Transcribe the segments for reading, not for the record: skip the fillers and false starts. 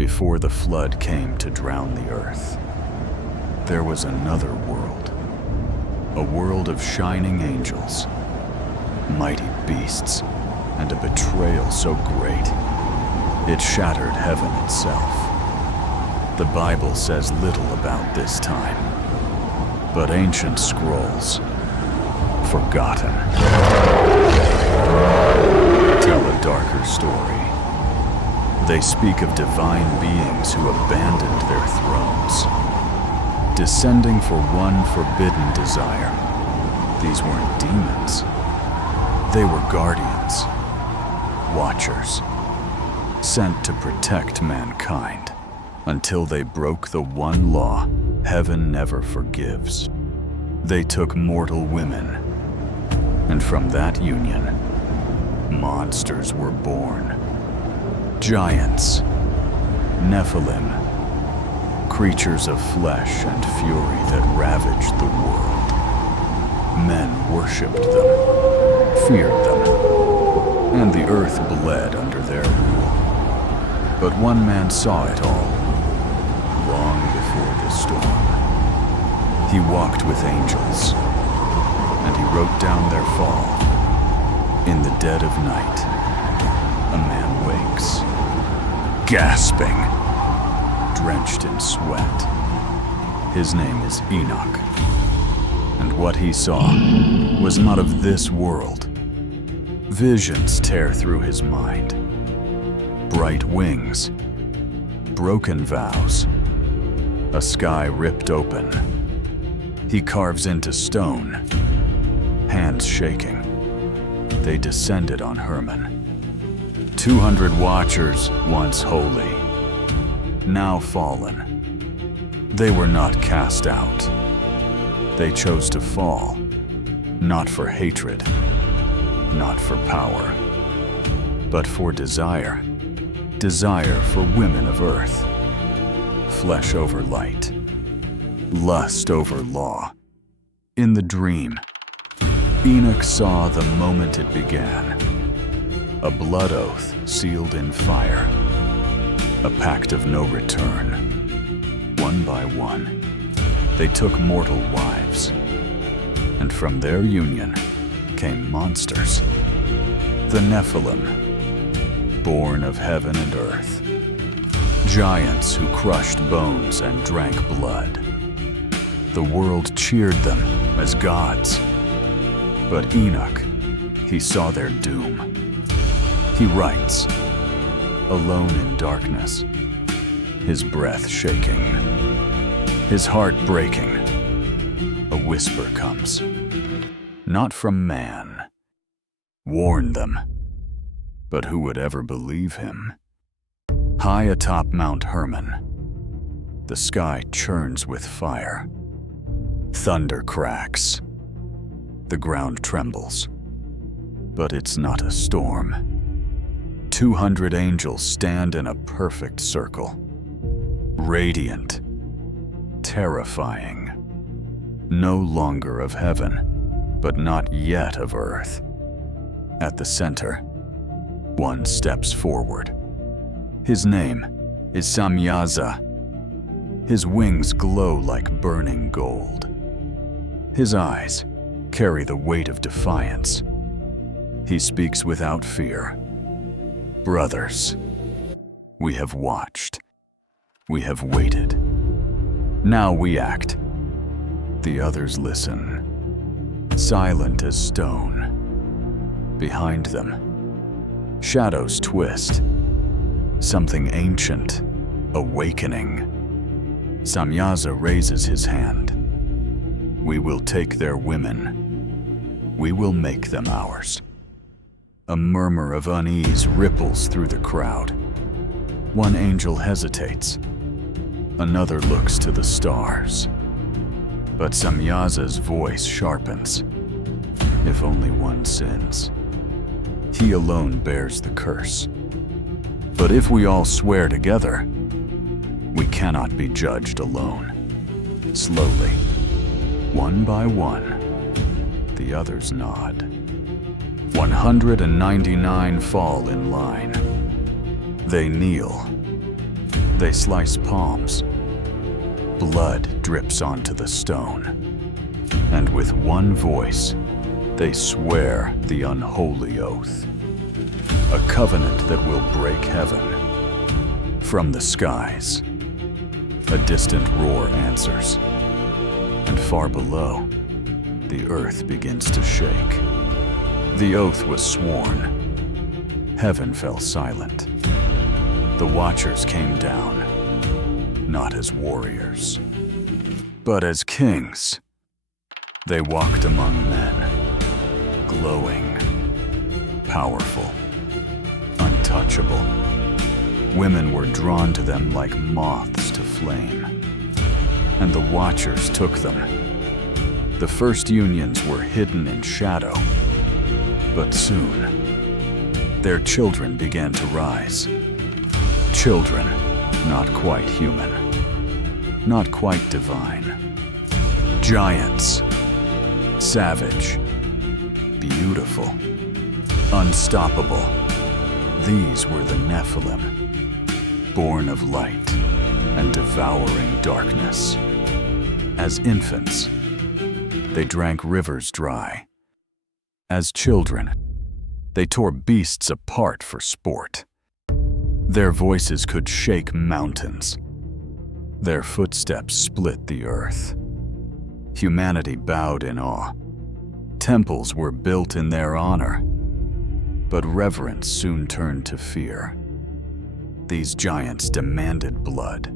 Before the flood came to drown the earth, there was another world. A world of shining angels, mighty beasts, and a betrayal so great, it shattered heaven itself. The Bible says little about this time, but ancient scrolls, forgotten, tell a darker story. They speak of divine beings who abandoned their thrones, descending for one forbidden desire. These weren't demons. They were guardians, watchers, sent to protect mankind until they broke the one law heaven never forgives. They took mortal women, and from that union, monsters were born. Giants, Nephilim, creatures of flesh and fury that ravaged the world. Men worshipped them, feared them, and the earth bled under their rule. But one man saw it all, long before the storm. He walked with angels, and he wrote down their fall. In the dead of night, a man wakes, gasping, drenched in sweat. His name is Enoch, and what he saw was not of this world. Visions tear through his mind. Bright wings, broken vows, a sky ripped open. He carves into stone, hands shaking. They descended on Hermon. 200 watchers, once holy, now fallen. They were not cast out. They chose to fall, not for hatred, not for power, but for desire. Desire for women of earth. Flesh over light. Lust over law. In the dream, Enoch saw the moment it began. A blood oath sealed in fire. A pact of no return. One by one, they took mortal wives. And from their union came monsters. The Nephilim, born of heaven and earth. Giants who crushed bones and drank blood. The world cheered them as gods. But Enoch, he saw their doom. He writes, alone in darkness, his breath shaking, his heart breaking. A whisper comes, not from man. Warn them. But who would ever believe him? High atop Mount Hermon, the sky churns with fire. Thunder cracks. The ground trembles. But it's not a storm. 200 angels stand in a perfect circle. Radiant. Terrifying. No longer of heaven, but not yet of earth. At the center, one steps forward. His name is Samyaza. His wings glow like burning gold. His eyes carry the weight of defiance. He speaks without fear. Brothers, we have watched. We have waited. Now we act. The others listen, silent as stone. Behind them, shadows twist. Something ancient, awakening. Samyaza raises his hand. We will take their women. We will make them ours. A murmur of unease ripples through the crowd. One angel hesitates. Another looks to the stars. But Samyaza's voice sharpens. If only one sins, he alone bears the curse. But if we all swear together, we cannot be judged alone. Slowly, one by one, the others nod. 199 fall in line. They kneel. They slice palms. Blood drips onto the stone. And with one voice, they swear the unholy oath. A covenant that will break heaven. From the skies, a distant roar answers. And far below, the earth begins to shake. The oath was sworn. Heaven fell silent. The watchers came down, not as warriors, but as kings. They walked among men, glowing, powerful, untouchable. Women were drawn to them like moths to flame, and the watchers took them. The first unions were hidden in shadow, but soon, their children began to rise. Children, not quite human, not quite divine. Giants, savage, beautiful, unstoppable. These were the Nephilim, born of light and devouring darkness. As infants, they drank rivers dry. As children, they tore beasts apart for sport. Their voices could shake mountains. Their footsteps split the earth. Humanity bowed in awe. Temples were built in their honor. But reverence soon turned to fear. These giants demanded blood.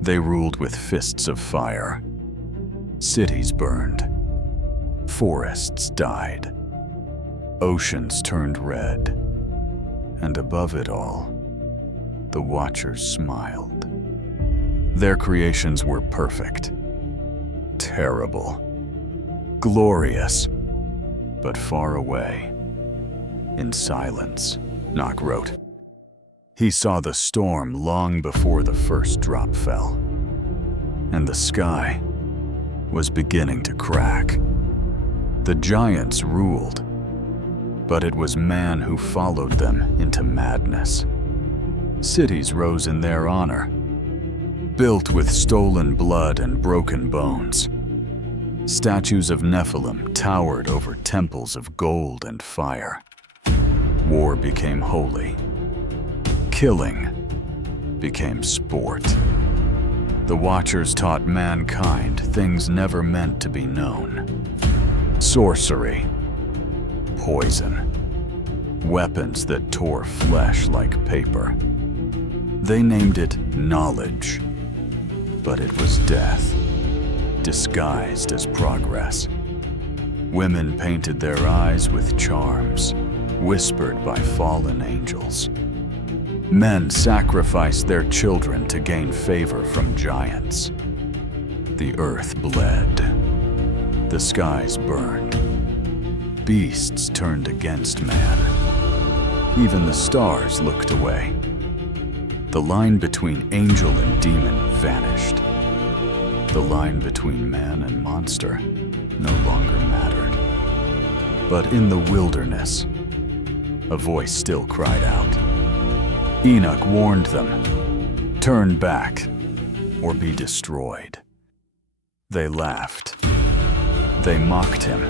They ruled with fists of fire. Cities burned. Forests died. Oceans turned red. And above it all, the Watchers smiled. Their creations were perfect, terrible, glorious, but far away. In silence, Enoch wrote, he saw the storm long before the first drop fell, and the sky was beginning to crack. The giants ruled, but it was man who followed them into madness. Cities rose in their honor, built with stolen blood and broken bones. Statues of Nephilim towered over temples of gold and fire. War became holy. Killing became sport. The Watchers taught mankind things never meant to be known. Sorcery, poison, weapons that tore flesh like paper. They named it knowledge, but it was death, disguised as progress. Women painted their eyes with charms, whispered by fallen angels. Men sacrificed their children to gain favor from giants. The earth bled. The skies burned. Beasts turned against man. Even the stars looked away. The line between angel and demon vanished. The line between man and monster no longer mattered. But in the wilderness, a voice still cried out. Enoch warned them, turn back or be destroyed. They laughed. They mocked him.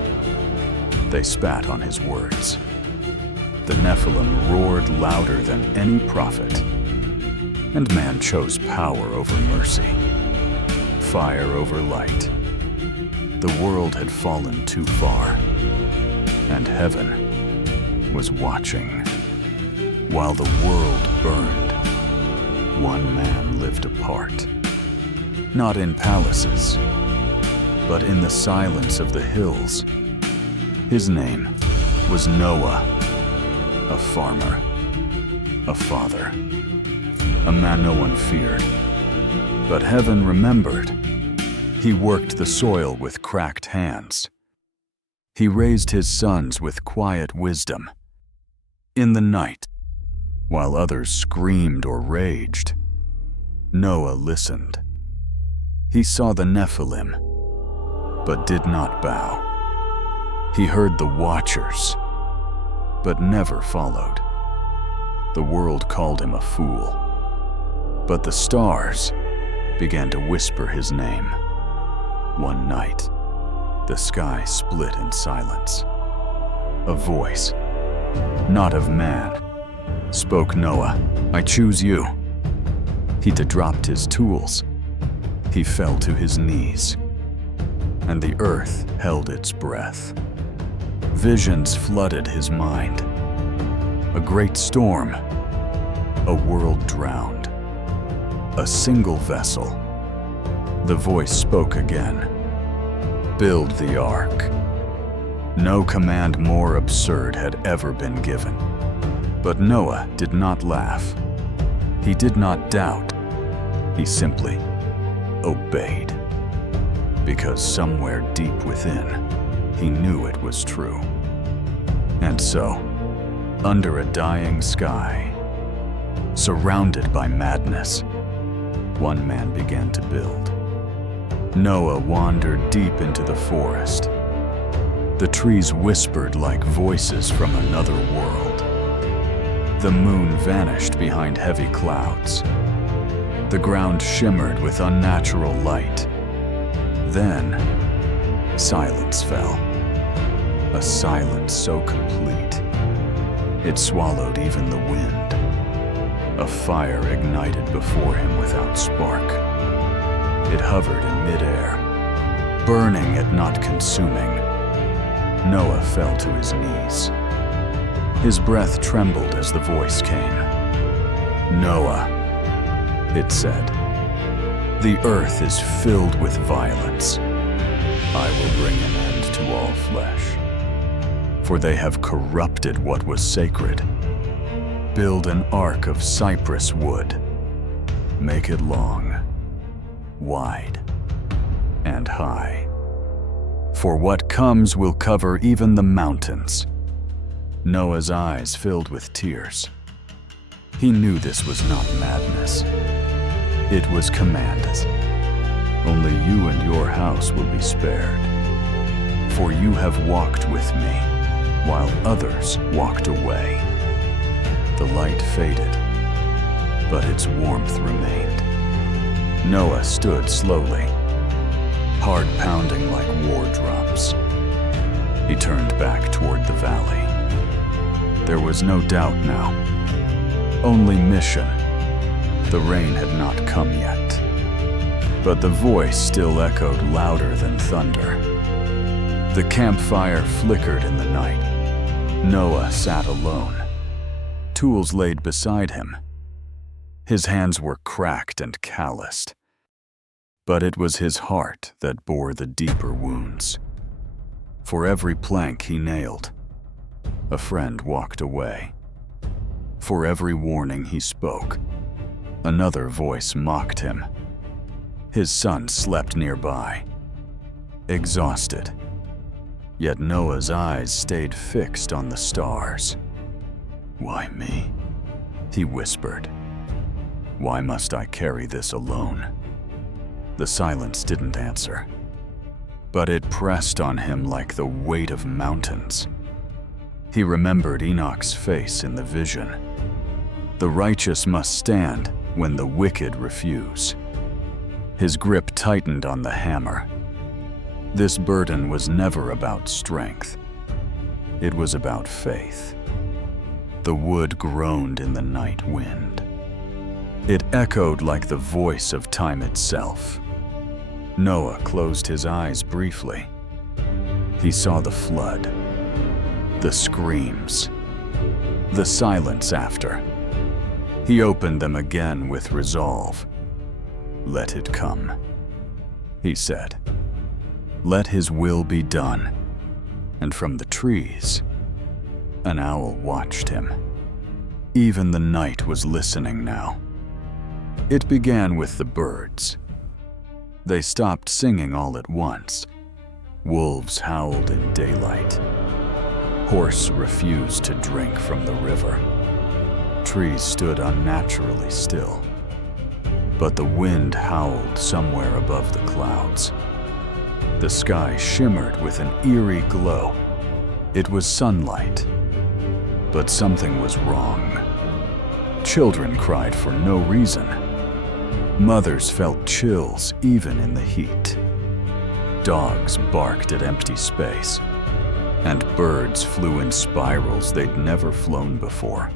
They spat on his words. The Nephilim roared louder than any prophet, and man chose power over mercy, fire over light. The world had fallen too far, and heaven was watching. While the world burned, one man lived apart. Not in palaces, but in the silence of the hills. His name was Noah, a farmer, a father, a man no one feared. But heaven remembered. He worked the soil with cracked hands. He raised his sons with quiet wisdom. In the night, while others screamed or raged, Noah listened. He saw the Nephilim, but did not bow. He heard the Watchers, but never followed. The world called him a fool, But the stars began to whisper his name. One night, the sky split in silence. A voice, not of man, spoke. Noah, I choose you. He dropped his tools. He fell to his knees, and the earth held its breath. Visions flooded his mind. A great storm, a world drowned, a single vessel. The voice spoke again. Build the ark. No command more absurd had ever been given. But Noah did not laugh. He did not doubt. He simply obeyed. Because somewhere deep within, he knew it was true. And so, under a dying sky, surrounded by madness, one man began to build. Noah wandered deep into the forest. The trees whispered like voices from another world. The moon vanished behind heavy clouds. The ground shimmered with unnatural light. Then, silence fell. A silence so complete, it swallowed even the wind. A fire ignited before him without spark. It hovered in midair, burning yet not consuming. Noah fell to his knees. His breath trembled as the voice came. Noah, it said, the earth is filled with violence. I will bring an end to all flesh, for they have corrupted what was sacred. Build an ark of cypress wood. Make it long, wide, and high. For what comes will cover even the mountains. Noah's eyes filled with tears. He knew this was not madness. It was command. Only you and your house will be spared. For you have walked with me, while others walked away. The light faded, but its warmth remained. Noah stood slowly, heart pounding like war drums. He turned back toward the valley. There was no doubt now, only mission. The rain had not come yet, but the voice still echoed louder than thunder. The campfire flickered in the night. Noah sat alone, tools laid beside him. His hands were cracked and calloused, but it was his heart that bore the deeper wounds. For every plank he nailed, a friend walked away. For every warning he spoke, another voice mocked him. His son slept nearby, exhausted. Yet Noah's eyes stayed fixed on the stars. Why me? He whispered. Why must I carry this alone? The silence didn't answer, but it pressed on him like the weight of mountains. He remembered Enoch's face in the vision. The righteous must stand when the wicked refuse. His grip tightened on the hammer. This burden was never about strength. It was about faith. The wood groaned in the night wind. It echoed like the voice of time itself. Noah closed his eyes briefly. He saw the flood, the screams, the silence after. He opened them again with resolve. Let it come, he said. Let his will be done. And from the trees, an owl watched him. Even the night was listening now. It began with the birds. They stopped singing all at once. Wolves howled in daylight. Horse refused to drink from the river. Trees stood unnaturally still. But the wind howled somewhere above the clouds. The sky shimmered with an eerie glow. It was sunlight. But something was wrong. Children cried for no reason. Mothers felt chills even in the heat. Dogs barked at empty space, and birds flew in spirals they'd never flown before.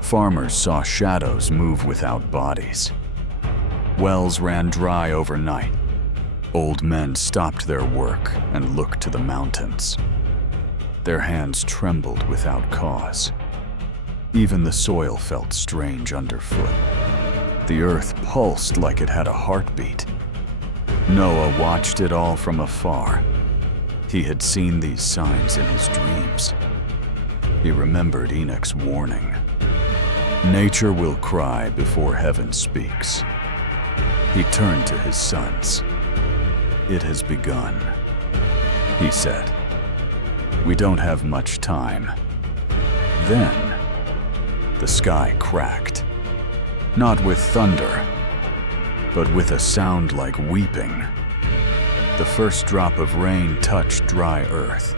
Farmers saw shadows move without bodies. Wells ran dry overnight. Old men stopped their work and looked to the mountains. Their hands trembled without cause. Even the soil felt strange underfoot. The earth pulsed like it had a heartbeat. Noah watched it all from afar. He had seen these signs in his dreams. He remembered Enoch's warning. Nature will cry before heaven speaks. He turned to his sons. It has begun, he said. We don't have much time. Then, the sky cracked. Not with thunder, but with a sound like weeping. The first drop of rain touched dry earth,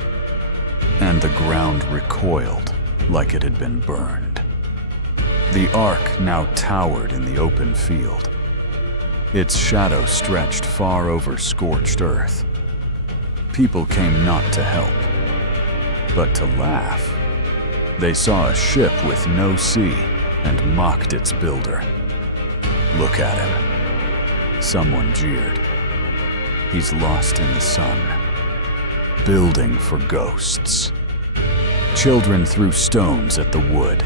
and the ground recoiled like it had been burned. The ark now towered in the open field. Its shadow stretched far over scorched earth. People came not to help, but to laugh. They saw a ship with no sea and mocked its builder. Look at him, someone jeered. He's lost in the sun, building for ghosts. Children threw stones at the wood.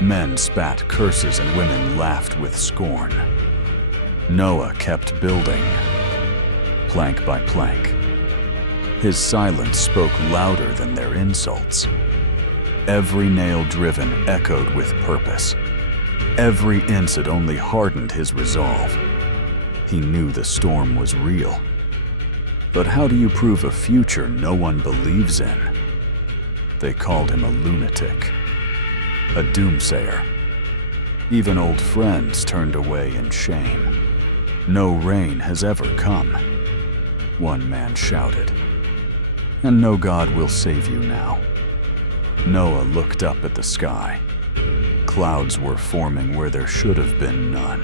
Men spat curses and women laughed with scorn. Noah kept building, plank by plank. His silence spoke louder than their insults. Every nail driven echoed with purpose. Every inch had only hardened his resolve. He knew the storm was real. But how do you prove a future no one believes in? They called him a lunatic, a doomsayer. Even old friends turned away in shame. No rain has ever come, one man shouted. And no God will save you now. Noah looked up at the sky. Clouds were forming where there should have been none.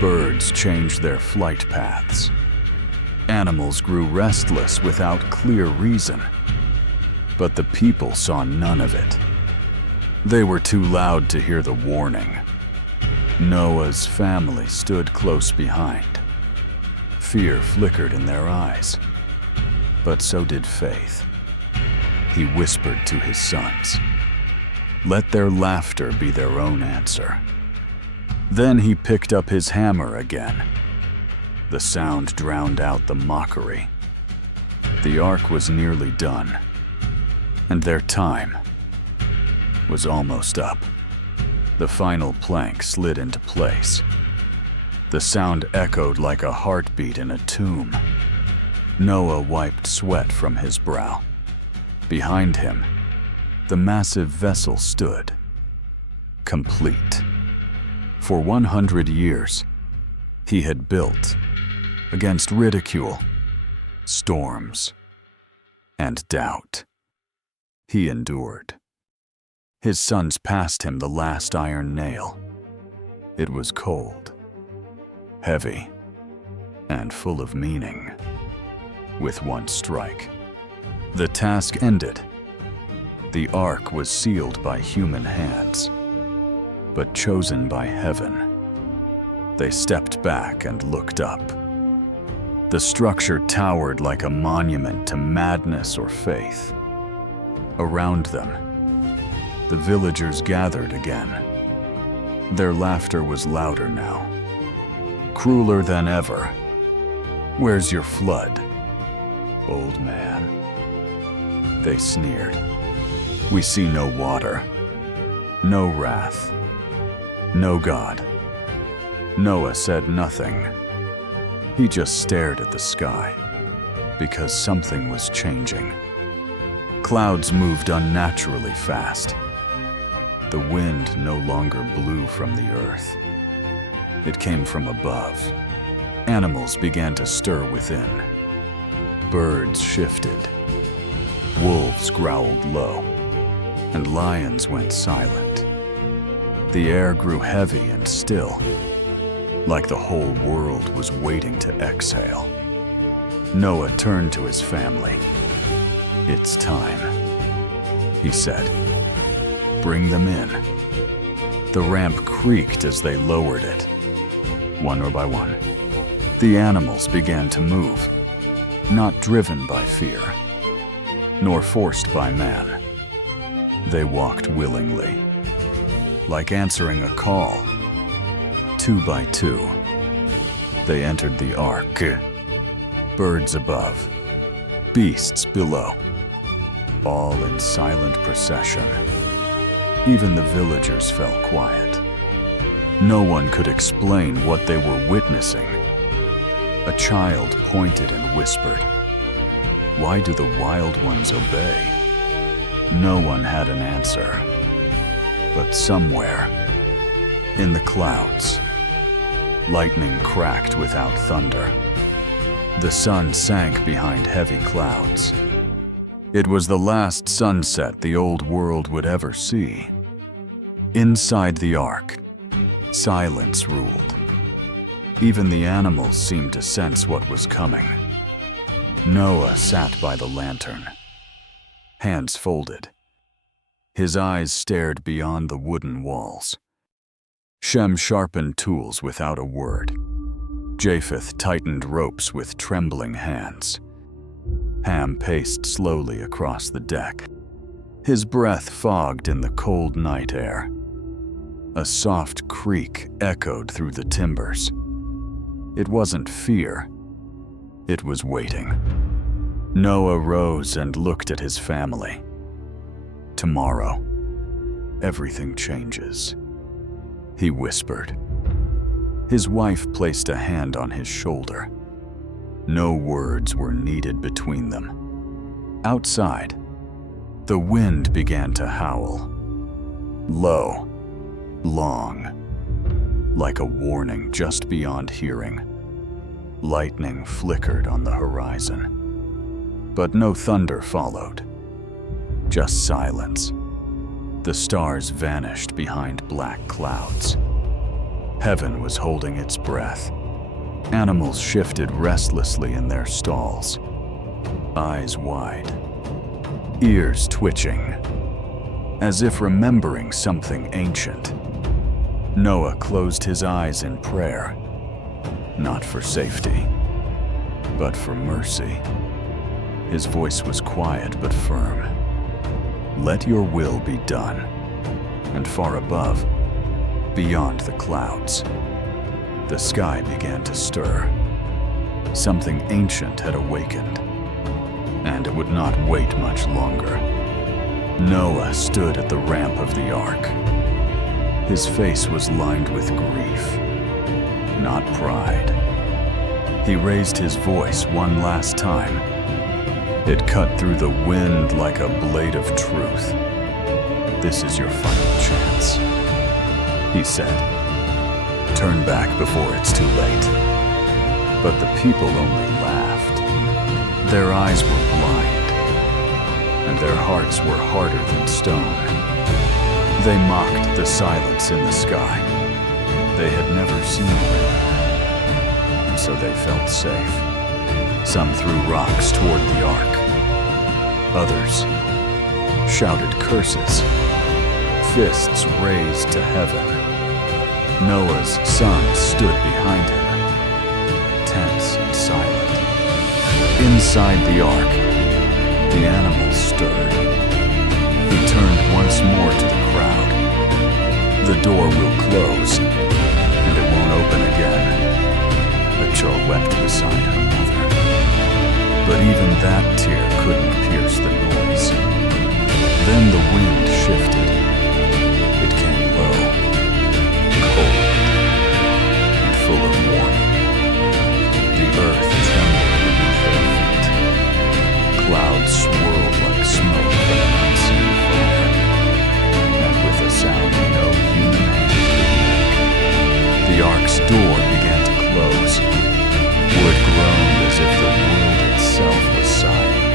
Birds changed their flight paths. Animals grew restless without clear reason. But the people saw none of it. They were too loud to hear the warning. Noah's family stood close behind. Fear flickered in their eyes, but so did faith. He whispered to his sons, "Let their laughter be their own answer." Then he picked up his hammer again. The sound drowned out the mockery. The ark was nearly done, and their time was almost up. The final plank slid into place. The sound echoed like a heartbeat in a tomb. Noah wiped sweat from his brow. Behind him, the massive vessel stood, complete. For 100 years, he had built against ridicule, storms, and doubt. He endured. His sons passed him the last iron nail. It was cold, heavy, and full of meaning. With one strike, the task ended. The ark was sealed by human hands, but chosen by heaven. They stepped back and looked up. The structure towered like a monument to madness or faith. Around them, the villagers gathered again. Their laughter was louder now, crueler than ever. "Where's your flood, old man?" They sneered. "We see no water, no wrath, no God." Noah said nothing. He just stared at the sky, because something was changing. Clouds moved unnaturally fast. The wind no longer blew from the earth. It came from above. Animals began to stir within. Birds shifted. Wolves growled low, and lions went silent. The air grew heavy and still, like the whole world was waiting to exhale. Noah turned to his family. "It's time," he said. "Bring them in." The ramp creaked as they lowered it. One by one, the animals began to move, not driven by fear, nor forced by man. They walked willingly, like answering a call. 2 by 2, they entered the ark. Birds above, beasts below, all in silent procession. Even the villagers fell quiet. No one could explain what they were witnessing. A child pointed and whispered, "Why do the wild ones obey?" No one had an answer. But somewhere, in the clouds, lightning cracked without thunder. The sun sank behind heavy clouds. It was the last sunset the old world would ever see. Inside the ark, silence ruled. Even the animals seemed to sense what was coming. Noah sat by the lantern, hands folded. His eyes stared beyond the wooden walls. Shem sharpened tools without a word. Japheth tightened ropes with trembling hands. Ham paced slowly across the deck. His breath fogged in the cold night air. A soft creak echoed through the timbers. It wasn't fear. It was waiting. Noah rose and looked at his family. "Tomorrow, everything changes," he whispered. His wife placed a hand on his shoulder. No words were needed between them. Outside, the wind began to howl. Low, long, like a warning just beyond hearing. Lightning flickered on the horizon. But no thunder followed. Just silence. The stars vanished behind black clouds. Heaven was holding its breath. Animals shifted restlessly in their stalls, eyes wide, ears twitching, as if remembering something ancient. Noah closed his eyes in prayer, not for safety, but for mercy. His voice was quiet but firm. "Let your will be done," and far above, beyond the clouds, the sky began to stir. Something ancient had awakened, and it would not wait much longer. Noah stood at the ramp of the ark. His face was lined with grief, not pride. He raised his voice one last time. It cut through the wind like a blade of truth. "This is your final chance," he said. "Turn back before it's too late." But the people only laughed. Their eyes were blind, and their hearts were harder than stone. They mocked the silence in the sky. They had never seen rain, and so they felt safe. Some threw rocks toward the ark. Others shouted curses, fists raised to heaven. Noah's son stood behind him, tense and silent. Inside the ark, the animals stirred. He turned once more to the crowd. "The door will close, and it won't open again." Rachel wept beside her mother. But even that tear couldn't pierce the noise. Then the wind shifted. It came low, cold, and full of warning. The earth trembled beneath their feet. Clouds swirled like smoke from an unseen fire, and with a sound no human hand could make, the ark's door began to close. Wood groaned as if the world itself was sighing.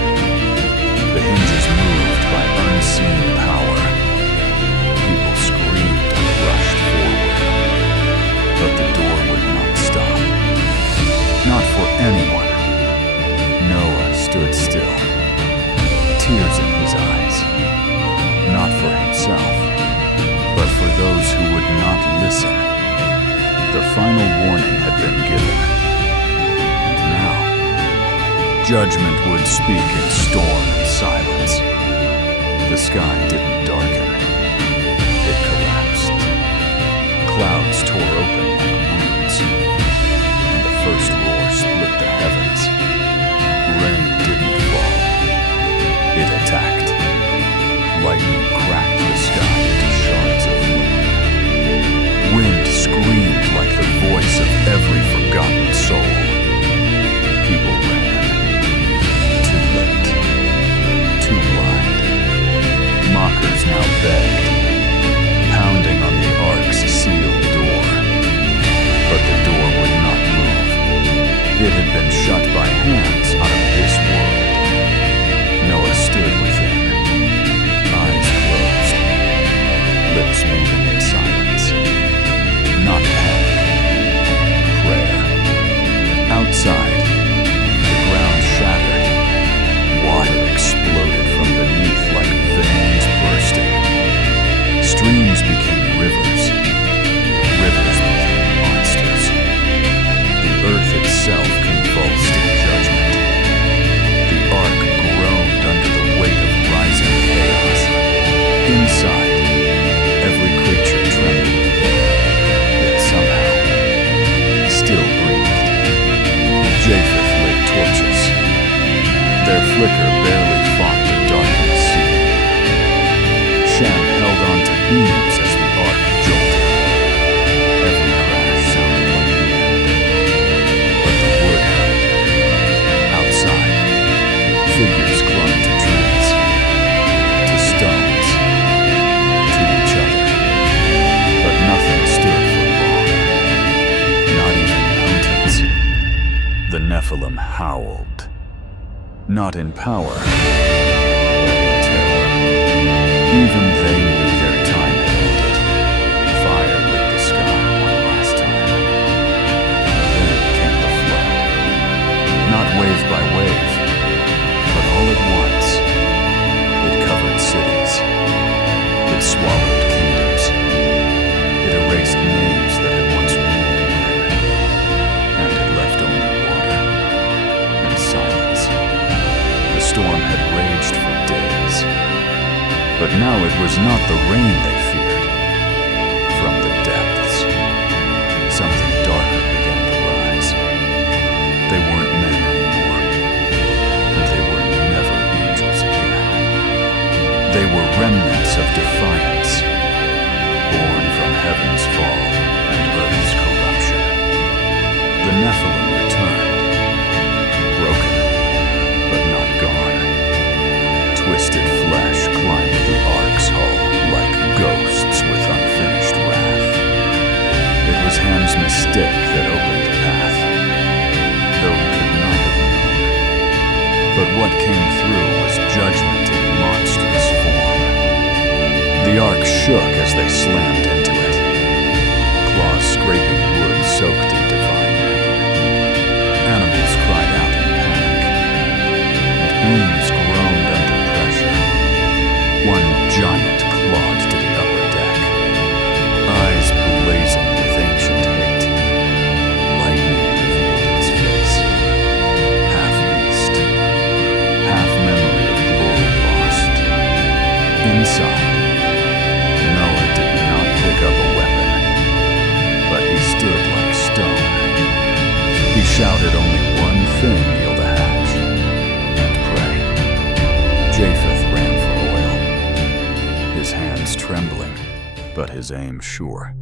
The hinges moved by unseen power, still, tears in his eyes, not for himself, but for those who would not listen. The final warning had been given, and now, judgment would speak in storm and silence. The sky didn't darken, it collapsed. Clouds tore open like wounds, and the first roar split the heavens. Rain didn't fall, it attacked. Lightning cracked the sky into shards of flame. Wind screamed like the voice of every forgotten soul. People ran, too late, too blind. Mockers now begged, pounding on the ark's sealed door. But the door would not move. It had been shut by hands out of this world. Noah stood within, eyes closed, lips moving in silence. Not panic, prayer. Outside, the ground shattered. Water exploded from beneath like veins bursting. Streams became rivers. Rivers became monsters. The earth itself convulsed in judgment. The ark groaned under the weight of rising chaos. Inside, every creature trembled, yet somehow still breathed. Japheth lit torches. Their flicker barely fought the darkened sea. Shem held on to beams as the ark jolted. Every crash sounded like the end. But the wood held. Outside, figures clung to trees, to stones, to each other. But nothing stood for long. Not even mountains. The Nephilim howled. Not in power, but in terror. Even they knew their time had ended. Fire lit the sky one last time. Then came the flood. Not wave by wave, but all at once. It covered cities. It swallowed kingdoms. It erased names that had once ruled men. And it left only water and silence. The storm had raged for days. But now it was not the rain they feared. From the depths, something darker began to rise. They weren't men anymore, and they were never angels again. They were remnants of defiance, born from heaven's fall and earth's corruption. The Nephilim returned, broken, but not gone. Twisted flesh climbed the ark's hull like ghosts with unfinished wrath. It was Ham's mistake that opened the path, though he could not have known. But what came through was judgment in monstrous form. The ark shook as they slammed into it, claws scraping wood soaked in divine rain. Animals cried out in panic, and beams groaned under pressure. One giant clawed to the upper deck, eyes blazing with ancient hate. Lightning revealed its face, half beast, half memory of glory lost. Inside, Noah did not pick up a weapon, but he stood like stone. He shouted only one thing, yield a hatch, and pray. Japheth ran for oil, his hands trembling, but his aim sure.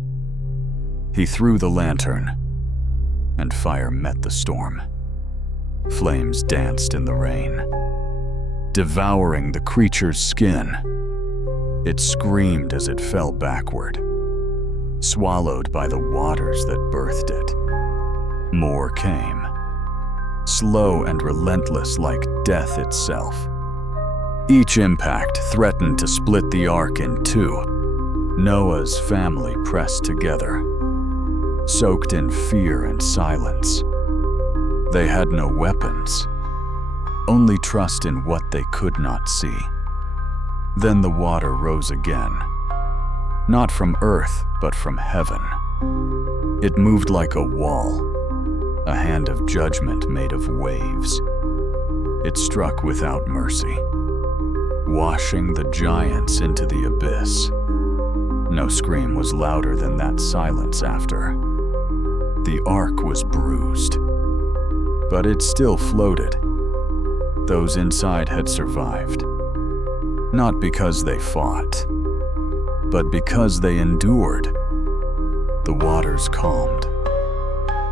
He threw the lantern, and fire met the storm. Flames danced in the rain, devouring the creature's skin. It screamed as it fell backward, swallowed by the waters that birthed it. More came, slow and relentless like death itself. Each impact threatened to split the ark in two. Noah's family pressed together, soaked in fear and silence. They had no weapons, only trust in what they could not see. Then the water rose again, not from earth, but from heaven. It moved like a wall, a hand of judgment made of waves. It struck without mercy, washing the giants into the abyss. No scream was louder than that silence after. The ark was bruised, but it still floated. Those inside had survived, not because they fought, but because they endured. The waters calmed,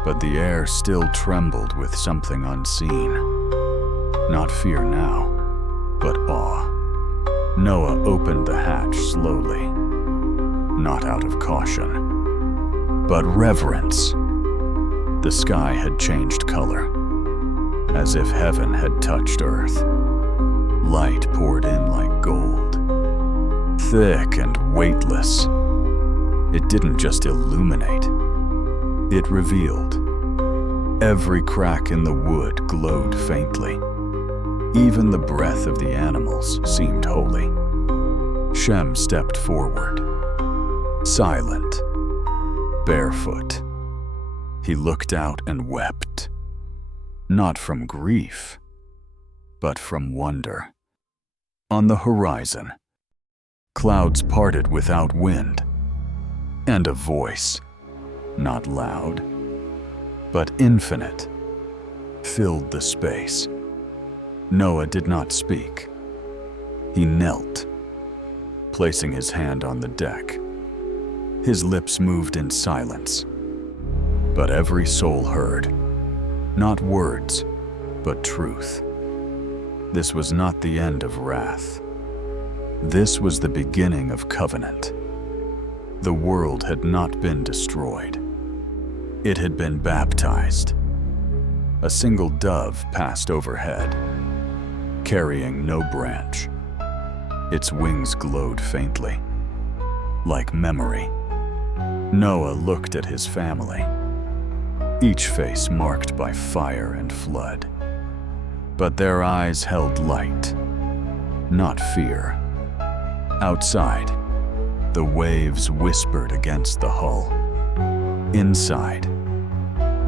but the air still trembled with something unseen. Not fear now, but awe. Noah opened the hatch slowly, not out of caution, but reverence. The sky had changed color, as if heaven had touched earth. Light poured in like gold, thick and weightless. It didn't just illuminate, it revealed. Every crack in the wood glowed faintly. Even the breath of the animals seemed holy. Shem stepped forward, silent, barefoot. He looked out and wept, not from grief, but from wonder. On the horizon, clouds parted without wind, and a voice, not loud, but infinite, filled the space. Noah did not speak. He knelt, placing his hand on the deck. His lips moved in silence, but every soul heard, not words, but truth. This was not the end of wrath. This was the beginning of covenant. The world had not been destroyed. It had been baptized. A single dove passed overhead, carrying no branch. Its wings glowed faintly, like memory. Noah looked at his family, each face marked by fire and flood. But their eyes held light, not fear. Outside, the waves whispered against the hull. Inside,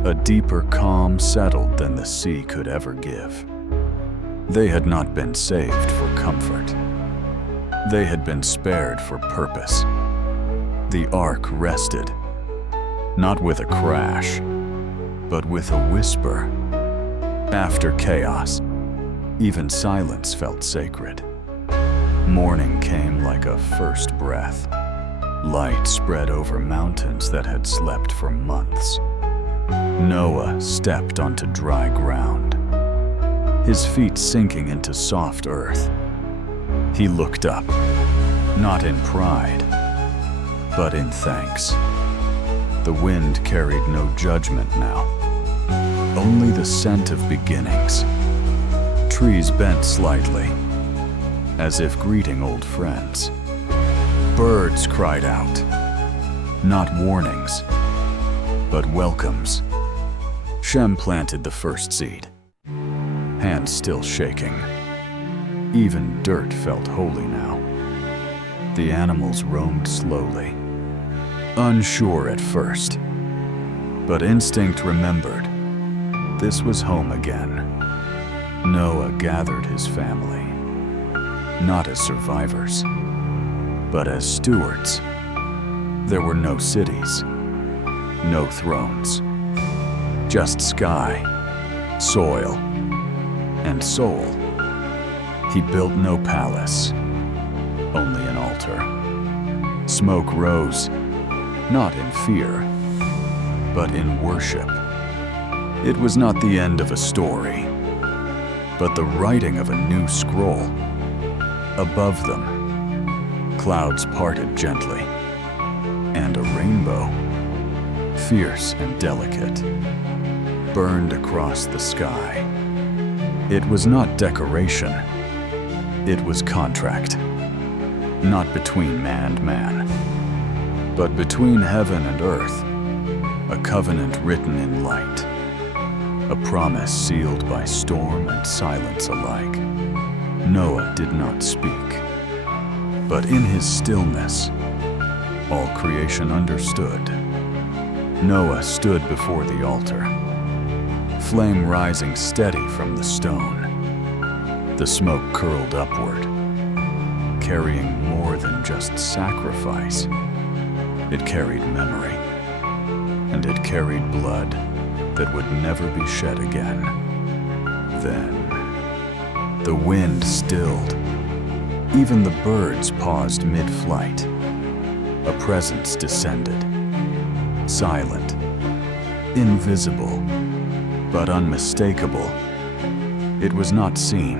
a deeper calm settled than the sea could ever give. They had not been saved for comfort. They had been spared for purpose. The ark rested, not with a crash, but with a whisper. After chaos, even silence felt sacred. Morning came like a first breath. Light spread over mountains that had slept for months. Noah stepped onto dry ground, his feet sinking into soft earth. He looked up, not in pride, but in thanks. The wind carried no judgment now, only the scent of beginnings. Trees bent slightly, as if greeting old friends. Birds cried out, not warnings, but welcomes. Shem planted the first seed, hands still shaking. Even dirt felt holy now. The animals roamed slowly, unsure at first, but instinct remembered. This was home again. Noah gathered his family, not as survivors, but as stewards. There were no cities, no thrones, just sky, soil, and soul. He built no palace, only an altar. Smoke rose, not in fear, but in worship. It was not the end of a story, but the writing of a new scroll. Above them, clouds parted gently, and a rainbow, fierce and delicate, burned across the sky. It was not decoration, it was contract, not between man and man, but between heaven and earth, a covenant written in light, a promise sealed by storm and silence alike. Noah did not speak, but in his stillness, all creation understood. Noah stood before the altar, flame rising steady from the stone. The smoke curled upward, carrying more than just sacrifice. It carried memory, and it carried blood that would never be shed again. Then, the wind stilled. Even the birds paused mid-flight. A presence descended, silent, invisible, but unmistakable. It was not seen,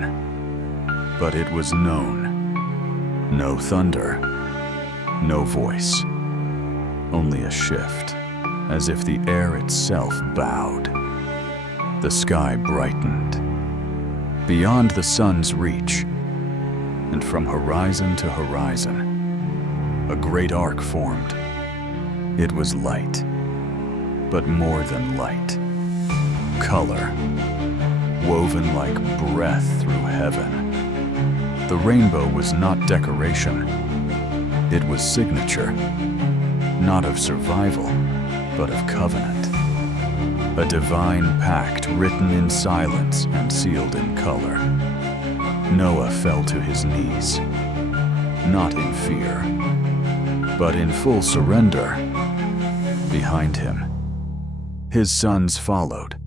but it was known. No thunder, no voice, only a shift, as if the air itself bowed. The sky brightened, beyond the sun's reach, and from horizon to horizon, a great arc formed. It was light, but more than light. Color, woven like breath through heaven. The rainbow was not decoration. It was signature, not of survival, but of covenant. A divine pact written in silence and sealed in color. Noah fell to his knees, not in fear, but in full surrender. Behind him, his sons followed,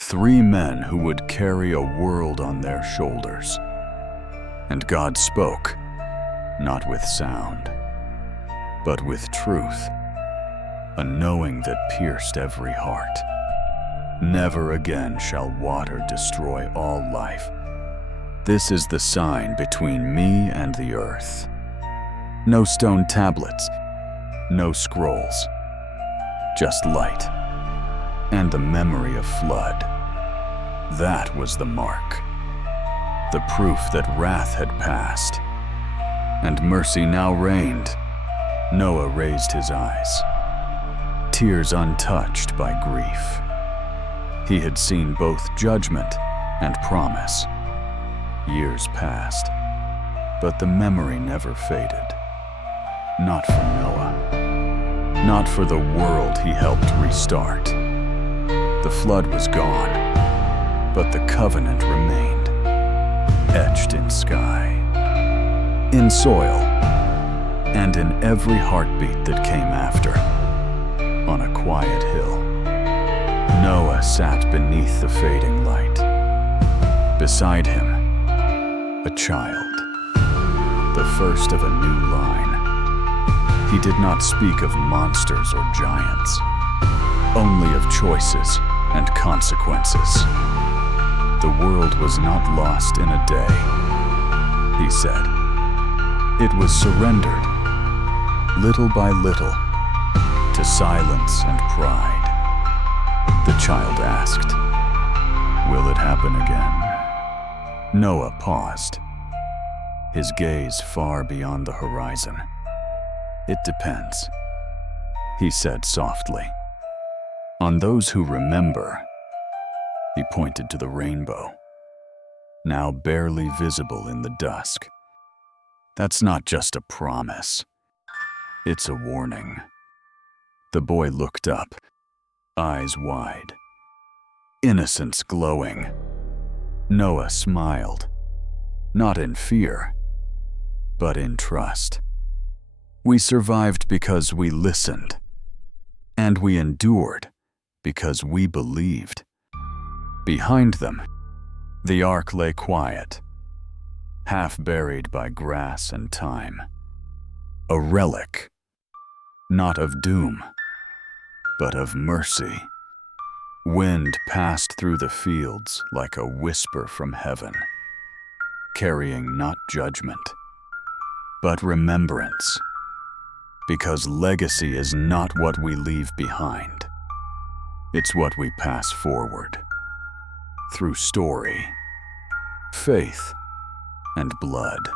3 men who would carry a world on their shoulders. And God spoke, not with sound, but with truth, a knowing that pierced every heart. Never again shall water destroy all life. This is the sign between me and the earth. No stone tablets, no scrolls, just light and the memory of flood. That was the mark, the proof that wrath had passed and mercy now reigned. Noah raised his eyes, tears untouched by grief. He had seen both judgment and promise. Years passed, but the memory never faded. Not for Noah, not for the world he helped restart. The flood was gone, but the covenant remained, etched in sky, in soil, and in every heartbeat that came after. On a quiet hill, Noah sat beneath the fading light. Beside him, a child, the first of a new line. He did not speak of monsters or giants, only of choices and consequences. The world was not lost in a day, he said. It was surrendered, little by little, to silence and pride. The child asked, "Will it happen again?" Noah paused, his gaze far beyond the horizon. "It depends," he said softly. "On those who remember." He pointed to the rainbow, now barely visible in the dusk. "That's not just a promise. It's a warning." The boy looked up, eyes wide, innocence glowing. Noah smiled, not in fear, but in trust. "We survived because we listened, and we endured because we believed." Behind them, the ark lay quiet, half buried by grass and time. A relic, not of doom, but of mercy. Wind passed through the fields like a whisper from heaven, carrying not judgment, but remembrance. Because legacy is not what we leave behind. It's what we pass forward, through story, faith, and blood.